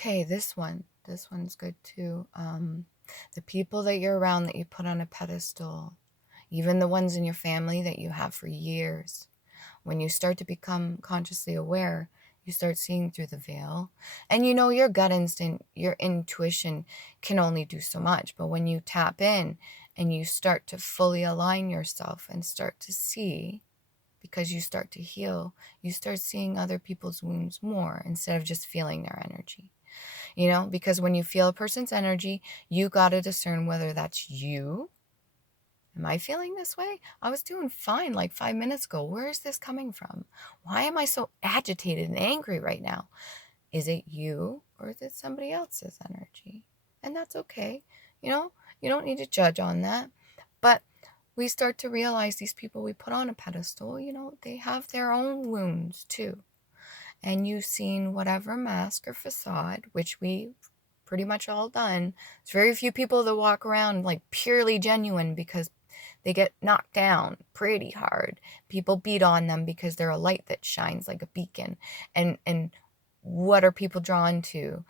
Okay, this one's good too. The people that you're around that you put on a pedestal, even the ones in your family that you have for years, when you start to become consciously aware, you start seeing through the veil. And your gut instinct, your intuition can only do so much. But when you tap in and you start to fully align yourself and start to see, because you start to heal, you start seeing other people's wounds more instead of just feeling their energy. Because when you feel a person's energy, you got to discern whether that's you. Am I feeling this way? I was doing fine like 5 minutes ago. Where is this coming from? Why am I so agitated and angry right now? Is it you or is it somebody else's energy? And that's okay. You don't need to judge on that. But we start to realize these people we put on a pedestal, they have their own wounds too. And you've seen whatever mask or facade, which we pretty much all done. There's very few people that walk around like purely genuine because they get knocked down pretty hard. People beat on them because they're a light that shines like a beacon. And what are people drawn to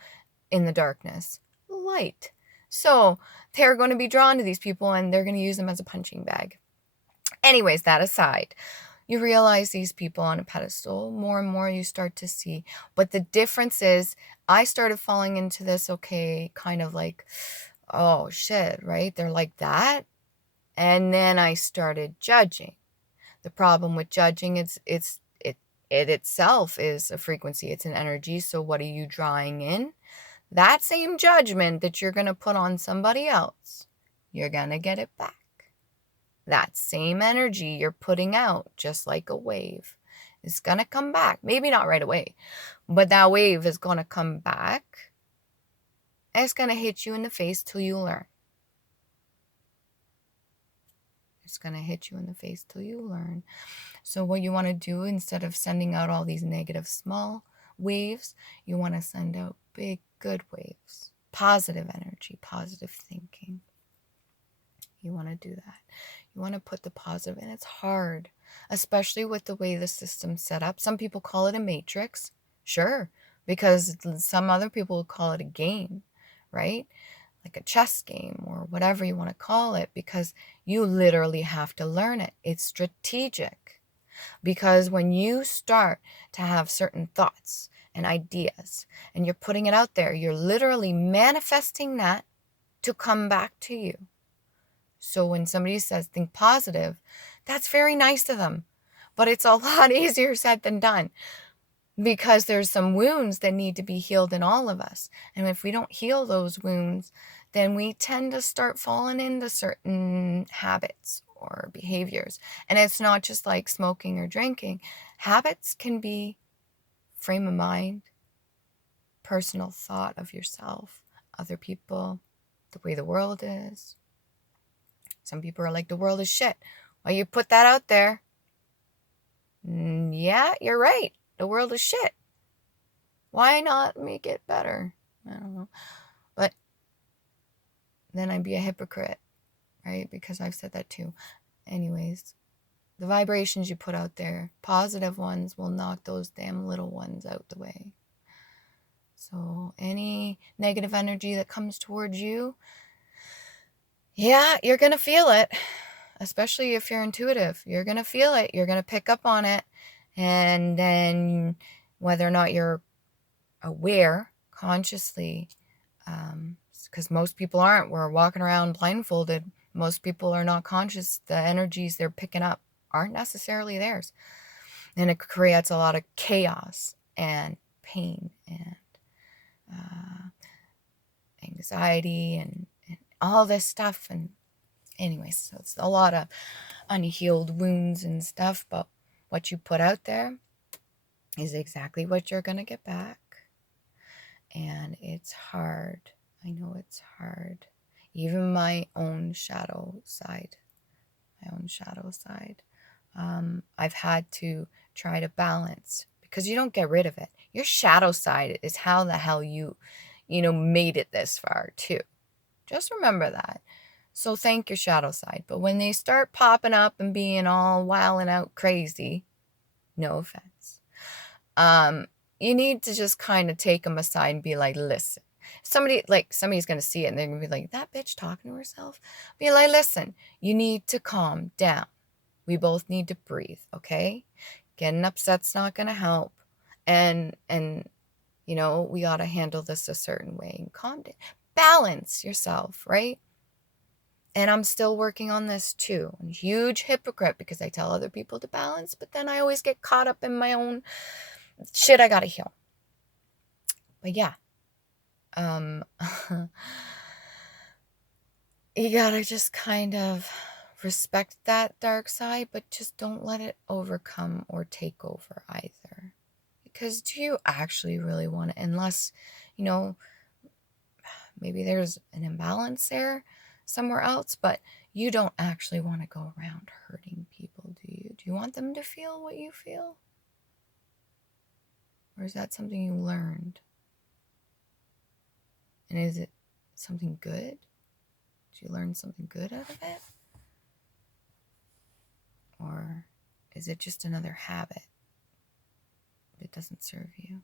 in the darkness? Light. So they're going to be drawn to these people and they're going to use them as a punching bag. Anyways, that aside, you realize these people on a pedestal. More and more you start to see. But the difference is I started falling into this, okay, kind of like, oh shit, right? They're like that. And then I started judging. The problem with judging is it itself is a frequency. It's an energy. So what are you drawing in? That same judgment that you're going to put on somebody else, you're going to get it back. That same energy you're putting out, just like a wave, is going to come back. Maybe not right away, but that wave is going to come back. And it's going to hit you in the face till you learn. It's going to hit you in the face till you learn. So what you want to do, instead of sending out all these negative small waves, you want to send out big, good waves. Positive energy, positive thinking. You want to do that. You want to put the positive, and it's hard, especially with the way the system's set up. Some people call it a matrix. Sure, because some other people call it a game, right? Like a chess game or whatever you want to call it, because you literally have to learn it. It's strategic. Because when you start to have certain thoughts and ideas and you're putting it out there, you're literally manifesting that to come back to you. So when somebody says think positive, that's very nice to them. But it's a lot easier said than done, because there's some wounds that need to be healed in all of us. And if we don't heal those wounds, then we tend to start falling into certain habits or behaviors. And it's not just like smoking or drinking. Habits can be frame of mind, personal thought of yourself, other people, the way the world is. Some people are like, the world is shit. Well, you put that out there. Yeah, you're right. The world is shit. Why not make it better? I don't know. But then I'd be a hypocrite, right? Because I've said that too. Anyways, the vibrations you put out there, positive ones, will knock those damn little ones out the way. So any negative energy that comes towards you, yeah, you're going to feel it. Especially if you're intuitive, you're going to feel it. You're going to pick up on it. And then whether or not you're aware consciously, because most people aren't. We're walking around blindfolded. Most people are not conscious. The energies they're picking up aren't necessarily theirs. And it creates a lot of chaos and pain and anxiety and all this stuff. And anyways, so it's a lot of unhealed wounds and stuff. But what you put out there is exactly what you're going to get back. And it's hard. I know it's hard. Even my own shadow side. I've had to try to balance, because you don't get rid of it. Your shadow side is how the hell you made it this far too. Just remember that. So thank your shadow side. But when they start popping up and being all wilding out crazy, no offense, you need to just kind of take them aside and be like, listen, somebody's going to see it and they're going to be like, that bitch talking to herself. Be like, listen, you need to calm down. We both need to breathe, okay? Getting upset's not going to help. And, we ought to handle this a certain way and calm down. Balance yourself, right? And I'm still working on this too. I'm a huge hypocrite because I tell other people to balance, but then I always get caught up in my own shit I gotta heal. But yeah, you gotta just kind of respect that dark side, but just don't let it overcome or take over either. Because do you actually really want it? Unless, maybe there's an imbalance there somewhere else, but you don't actually want to go around hurting people, do you? Do you want them to feel what you feel? Or is that something you learned? And is it something good? Did you learn something good out of it? Or is it just another habit that doesn't serve you?